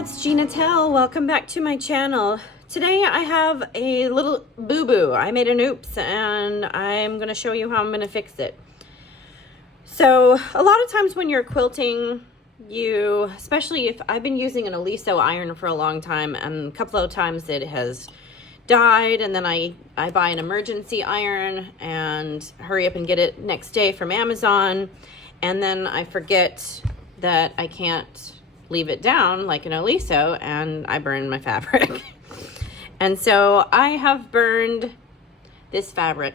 it's Gina Tell. Welcome back to my channel. Today I have a little boo-boo. I made an oops and I'm going to show you how I'm going to fix it. So a lot of times when you're quilting, especially if I've been using an Aliso iron for a long time, and a couple of times it has died, and then I buy an emergency iron and hurry up and get it next day from Amazon, and then I forget that I can't leave it down like an Aliso and I burn my fabric. And so I have burned this fabric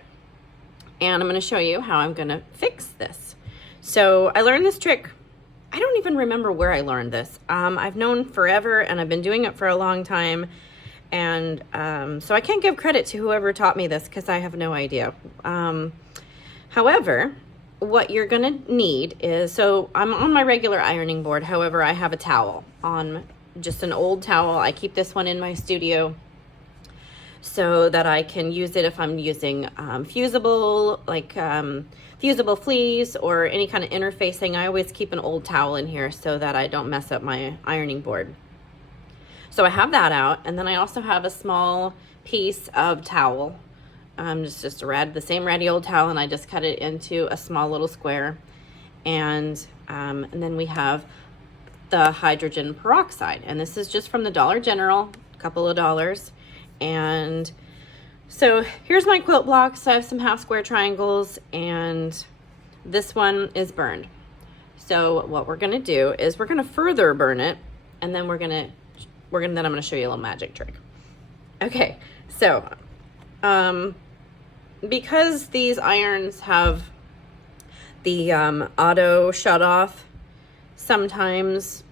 and I'm going to show you how I'm going to fix this. So I learned this trick. I don't even remember where I learned this. I've known forever and I've been doing it for a long time. And so I can't give credit to whoever taught me this because I have no idea. However, what you're gonna need is, so I'm on my regular ironing board. However, I have a towel on, just an old towel. I keep this one in my studio so that I can use it if I'm using fusible, like fusible fleece or any kind of interfacing. I always keep an old towel in here so that I don't mess up my ironing board. So I have that out, and then I also have a small piece of towel. Just the same ratty old towel, and I just cut it into a small little square. And then we have the hydrogen peroxide, and this is just from the Dollar General, a couple of dollars. And so here's my quilt blocks. I have some half square triangles, and this one is burned. So what we're gonna do is we're gonna further burn it, and then then I'm gonna show you a little magic trick. Okay, so because these irons have the auto shut off, sometimes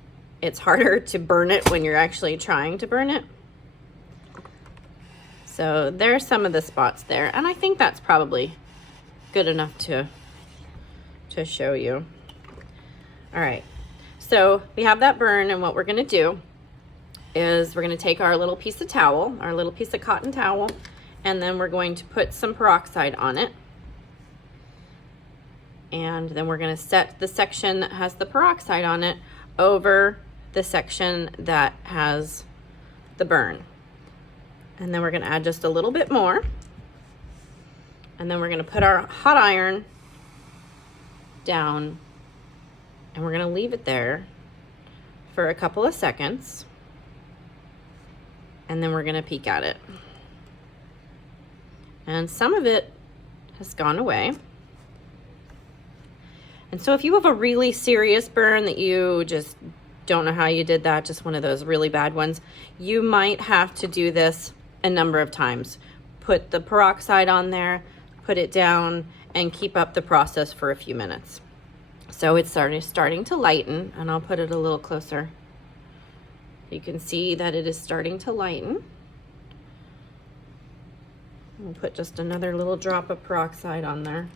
it's harder to burn it when you're actually trying to burn it. So there's some of the spots there, and I think that's probably good enough to show you. All right, so we have that burn, and what we're gonna do is we're gonna take our little piece of towel, our little piece of cotton towel, and then we're going to put some peroxide on it. And then we're gonna set the section that has the peroxide on it over the section that has the burn. And then we're gonna add just a little bit more. And then we're gonna put our hot iron down, and we're gonna leave it there for a couple of seconds. And then we're gonna peek at it. And some of it has gone away. And so if you have a really serious burn that you just don't know how you did that, just one of those really bad ones, you might have to do this a number of times. Put the peroxide on there, put it down, and keep up the process for a few minutes. So it's starting to lighten, and I'll put it a little closer. You can see that it is starting to lighten. We'll put just another little drop of peroxide on there.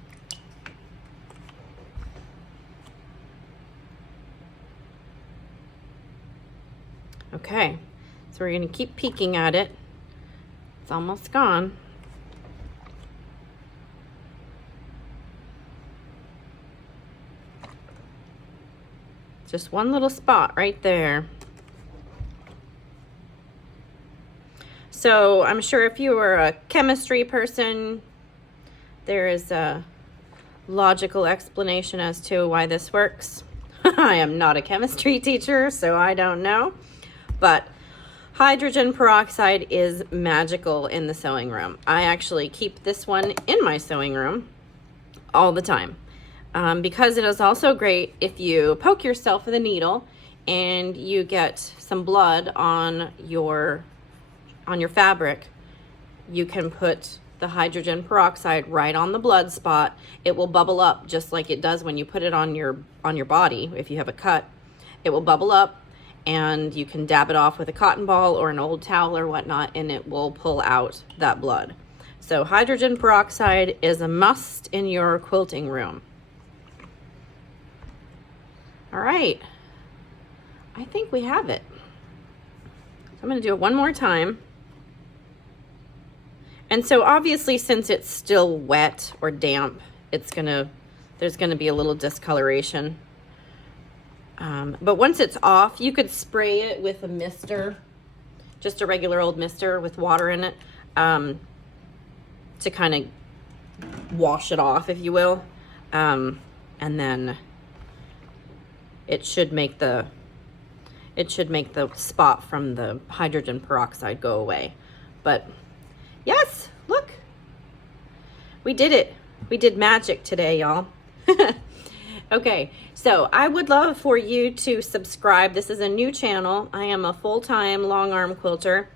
Okay, so we're gonna keep peeking at it. It's almost gone. Just one little spot right there. So I'm sure if you were a chemistry person, there is a logical explanation as to why this works. I am not a chemistry teacher, so I don't know. But hydrogen peroxide is magical in the sewing room. I actually keep this one in my sewing room all the time because it is also great if you poke yourself with a needle and you get some blood on your fabric. You can put the hydrogen peroxide right on the blood spot. It will bubble up just like it does when you put it on your body. If you have a cut, it will bubble up, and you can dab it off with a cotton ball or an old towel or whatnot, and it will pull out that blood. So hydrogen peroxide is a must in your quilting room. All right, I think we have it. So I'm gonna do it one more time. And so obviously, since it's still wet or damp, there's gonna be a little discoloration. But once it's off, you could spray it with a mister, just a regular old mister with water in it, to kind of wash it off, if you will. And then it should make the spot from the hydrogen peroxide go away. But yes, look, we did it. We did magic today, y'all. Okay, so I would love for you to subscribe. This is a new channel. I am a full-time long arm quilter.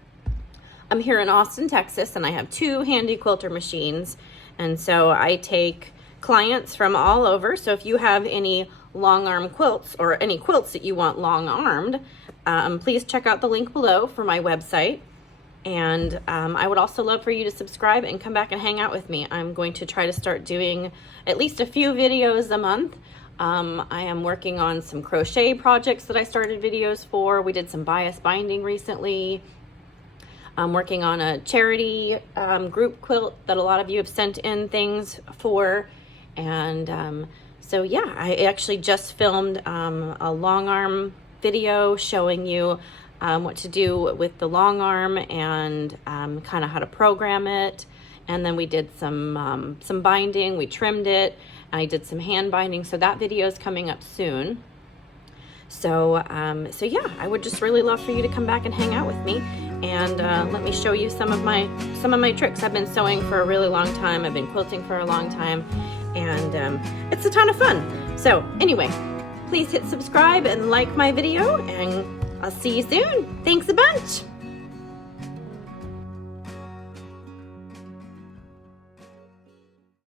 I'm here in Austin, Texas, and I have 2 handy quilter machines. And so I take clients from all over. So if you have any long arm quilts or any quilts that you want long armed, please check out the link below for my website. And I would also love for you to subscribe and come back and hang out with me. I'm going to try to start doing at least a few videos a month. I am working on some crochet projects that I started videos for. We did some bias binding recently. I'm working on a charity group quilt that a lot of you have sent in things for. And so yeah, I actually just filmed a long arm video showing you what to do with the long arm and kind of how to program it. And then we did some binding, we trimmed it. I did some hand binding, so that video is coming up soon. So yeah, I would just really love for you to come back and hang out with me, and let me show you some of my tricks. I've been sewing for a really long time. I've been quilting for a long time, and it's a ton of fun. So anyway, please hit subscribe and like my video, and I'll see you soon. Thanks a bunch.